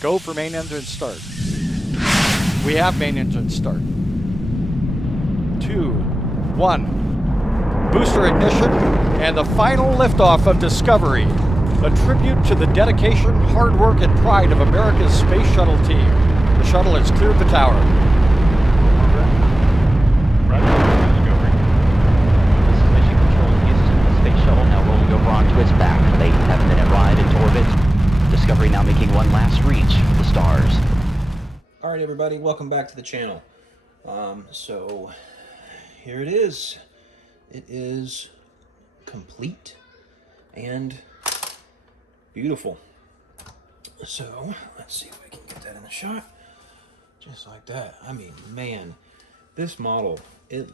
Go for main engine start. We have main engine start. 2, 1. Booster ignition and the final liftoff of Discovery. A tribute to the dedication, hard work, and pride of America's Space Shuttle team. The shuttle has cleared the tower. Roger, Discovery. This is Mission Control in Houston. The Space Shuttle now rolling over onto its back for the 8.5-minute ride into orbit. Discovery now making one last reach for the stars. All right, everybody, welcome back to the channel. So here it is. It is complete and beautiful. So let's see if we can get that in the shot, just like that. I mean, man, this model, it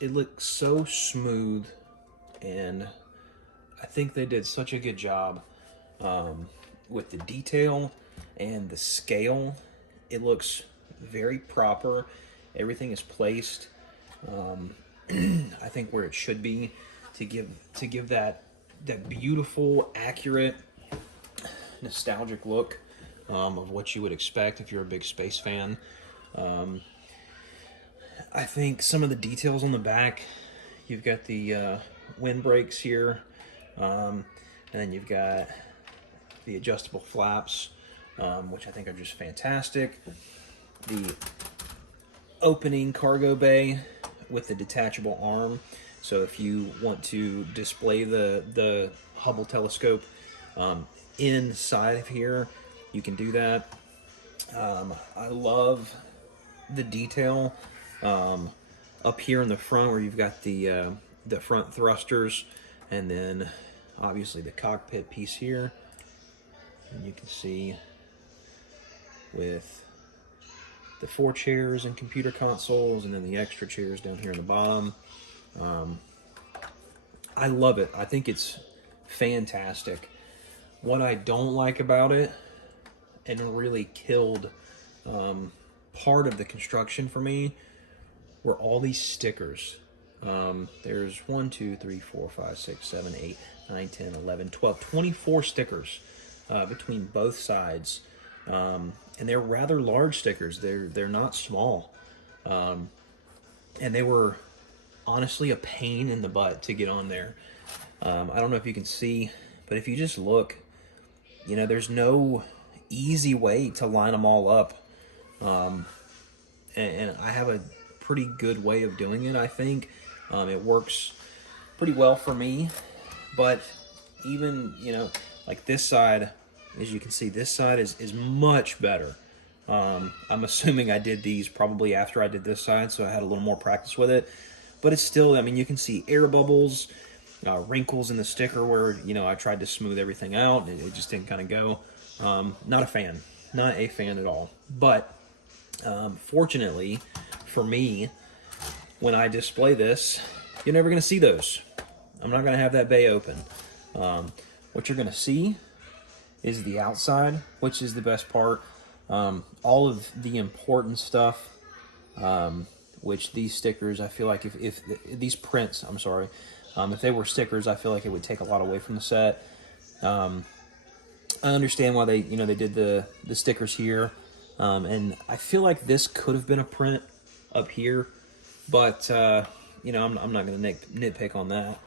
looks so smooth, and I think they did such a good job with the detail and the scale. It looks very proper. Everything is placed, I think, where it should be to give that beautiful, accurate, nostalgic look of what you would expect if you're a big space fan. I think some of the details on the back, you've got the windbreaks here, and then you've got the adjustable flaps, which I think are just fantastic. The opening cargo bay with the detachable arm, so if you want to display the Hubble telescope inside of here, you can do that. I love the detail up here in the front, where you've got the front thrusters, and then obviously the cockpit piece here, and you can see with the 4 chairs and computer consoles, and then the extra chairs down here in the bottom. I love it. I think it's fantastic. What I don't like about it, and really killed part of the construction for me, were all these stickers. There's 1, 2, 3, 4, 5, 6, 7, 8, 9, 10, 11, 12, 24 stickers between both sides. And they're rather large stickers. They're not small. And they were honestly a pain in the butt to get on there. I don't know if you can see, but if you just look, you know, there's no easy way to line them all up. And I have a pretty good way of doing it, I think. It works pretty well for me. But even, you know, like this side, as you can see, this side is much better. I'm assuming I did these probably after I did this side, so I had a little more practice with it. But it's still, I mean, you can see air bubbles, wrinkles in the sticker where, you know, I tried to smooth everything out. It just didn't kind of go. Not a fan. Not a fan at all. But fortunately for me, when I display this, you're never going to see those. I'm not going to have that bay open. What you're going to see is the outside, which is the best part. All of the important stuff, which these stickers, I feel like if these prints, I'm sorry, if they were stickers, I feel like it would take a lot away from the set. I understand why they did the stickers here, and I feel like this could have been a print up here, but you know, I'm not going to nitpick on that.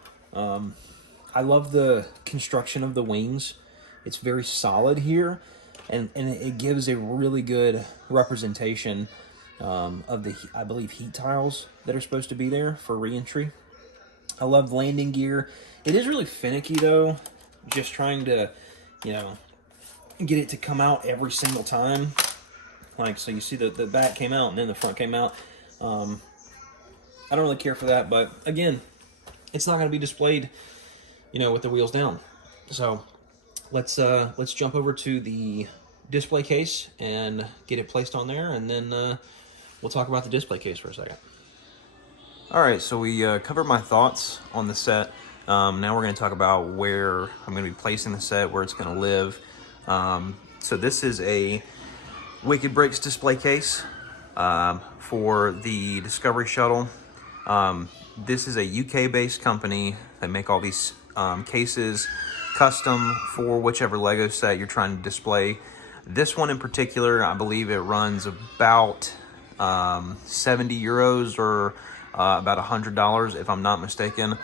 I love the construction of the wings. It's very solid here, and it gives a really good representation of the, I believe, heat tiles that are supposed to be there for re-entry. I love landing gear. It is really finicky, though, just trying to, you know, get it to come out every single time. Like, so you see the back came out and then the front came out. I don't really care for that, but again, it's not going to be displayed, you know, with the wheels down. So let's jump over to the display case and get it placed on there, and then we'll talk about the display case for a second. All right, so we covered my thoughts on the set. Now we're going to talk about where I'm going to be placing the set, where it's going to live. So this is a Wicked Bricks display case for the Discovery Shuttle. This is a UK-based company that make all these cases custom for whichever Lego set you're trying to display. This one in particular, I believe it runs about 70 euros or about $100 if I'm not mistaken.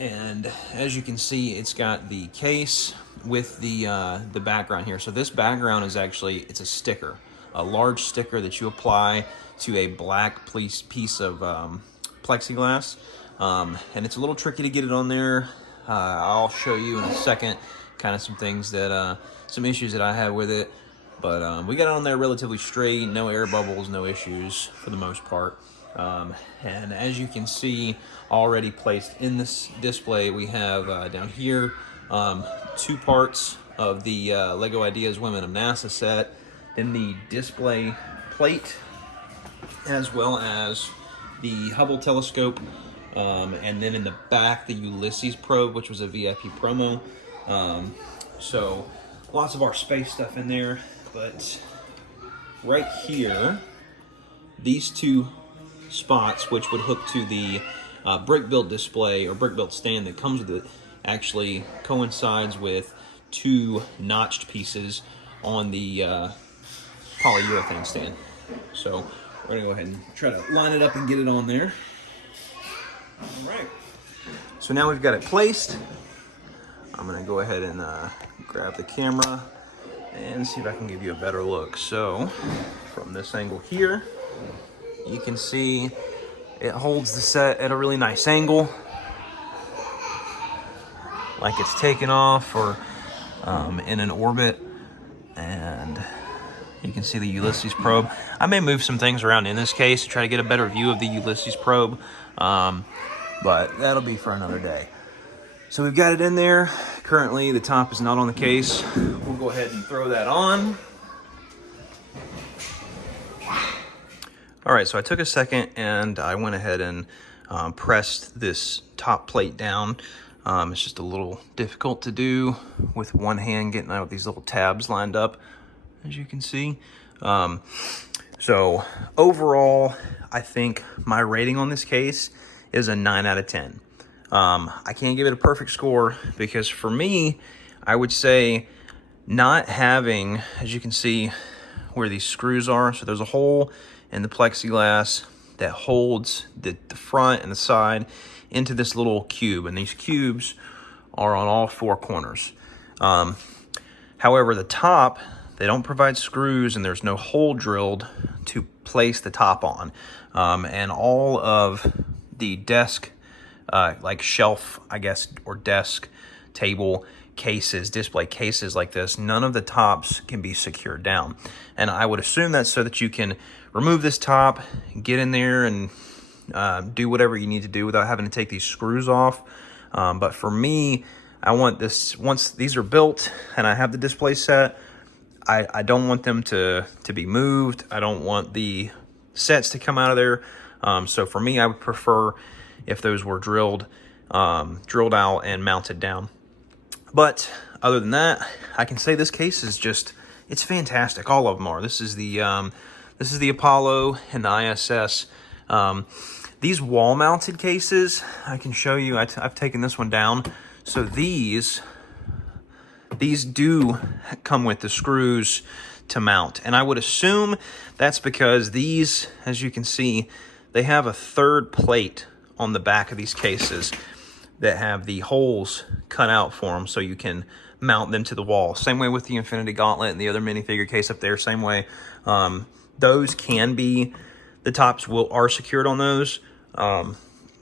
And as you can see, it's got the case with the background here. So this background is actually, it's a sticker, a large sticker that you apply to a black piece of plexiglass. And it's a little tricky to get it on there. I'll show you in a second kind of some things that, some issues that I had with it. But we got it on there relatively straight, no air bubbles, no issues for the most part. And as you can see, already placed in this display, we have down here 2 parts of the Lego Ideas Women of NASA set, then the display plate, as well as the Hubble telescope, and then in the back, the Ulysses probe, which was a VIP promo. So lots of our space stuff in there, but right here, these 2 spots, which would hook to the brick-built display or brick-built stand that comes with it, actually coincides with 2 notched pieces on the polyurethane stand. So we're gonna go ahead and try to line it up and get it on there. All right. So now we've got it placed. I'm gonna go ahead and grab the camera and see if I can give you a better look. So from this angle here, you can see it holds the set at a really nice angle, like it's taken off or in an orbit. And you can see the Ulysses probe. I may move some things around in this case to try to get a better view of the Ulysses probe, but that'll be for another day. So we've got it in there. Currently, the top is not on the case. We'll go ahead and throw that on. All right, so I took a second and I went ahead and pressed this top plate down. It's just a little difficult to do with one hand, getting out these little tabs lined up, as you can see. So overall, I think my rating on this case is a 9 out of 10. I can't give it a perfect score because for me, I would say not having, as you can see where these screws are, so there's a hole in the plexiglass that holds the front and the side into this little cube, and these cubes are on all 4 corners. However, the top, they don't provide screws and there's no hole drilled to place the top on. And all of the desk, like shelf, I guess, or desk, table cases, display cases like this, none of the tops can be secured down. And I would assume that's so that you can remove this top, get in there and do whatever you need to do without having to take these screws off. But for me, I want this, once these are built and I have the display set, I don't want them to be moved. I don't want the sets to come out of there. So for me, I would prefer if those were drilled out and mounted down. But other than that, I can say this case is just, it's fantastic. All of them are. This is the Apollo and the ISS. These wall-mounted cases, I can show you. I've taken this one down. So these do come with the screws to mount. And I would assume that's because these, as you can see, they have a 3rd plate on the back of these cases that have the holes cut out for them so you can mount them to the wall. Same way with the Infinity Gauntlet and the other minifigure case up there, same way. Those can be, the tops are secured on those.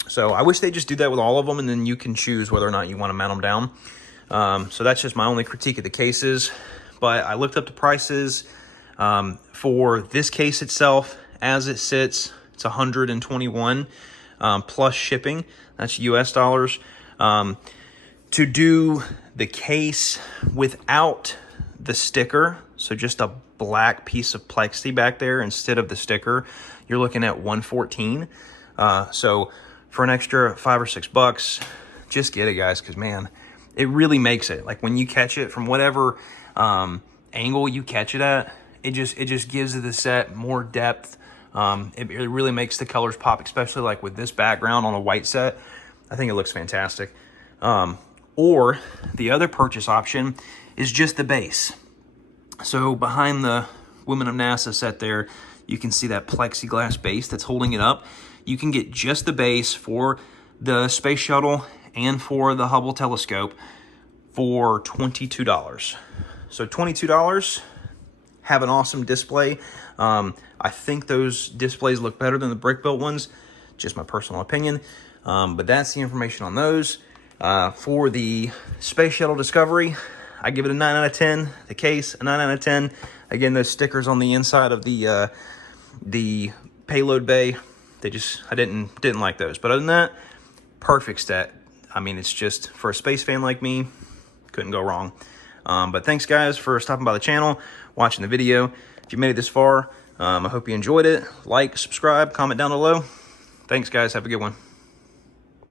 So I wish they just do that with all of them, and then you can choose whether or not you want to mount them down. So that's just my only critique of the cases. But I looked up the prices for this case itself. As it sits, it's $121 plus shipping. That's US dollars. To do the case without the sticker, so just a black piece of plexi back there instead of the sticker, you're looking at $114. So for an extra $5 or $6, just get it, guys, because man, it really makes it. Like when you catch it from whatever angle you catch it at, it just gives the set more depth. It really makes the colors pop, especially like with this background on a white set. I think it looks fantastic. Or the other purchase option is just the base. So behind the Women of NASA set there, you can see that plexiglass base that's holding it up. You can get just the base for the Space Shuttle and for the Hubble telescope for $22. So $22, have an awesome display. I think those displays look better than the brick-built ones, just my personal opinion. But that's the information on those. For the Space Shuttle Discovery, I give it a 9 out of 10. The case, a 9 out of 10. Again, those stickers on the inside of the payload bay, I didn't like those. But other than that, perfect set. I mean, it's just, for a space fan like me, couldn't go wrong. But thanks, guys, for stopping by the channel, watching the video. If you made it this far, I hope you enjoyed it. Like, subscribe, comment down below. Thanks, guys. Have a good one.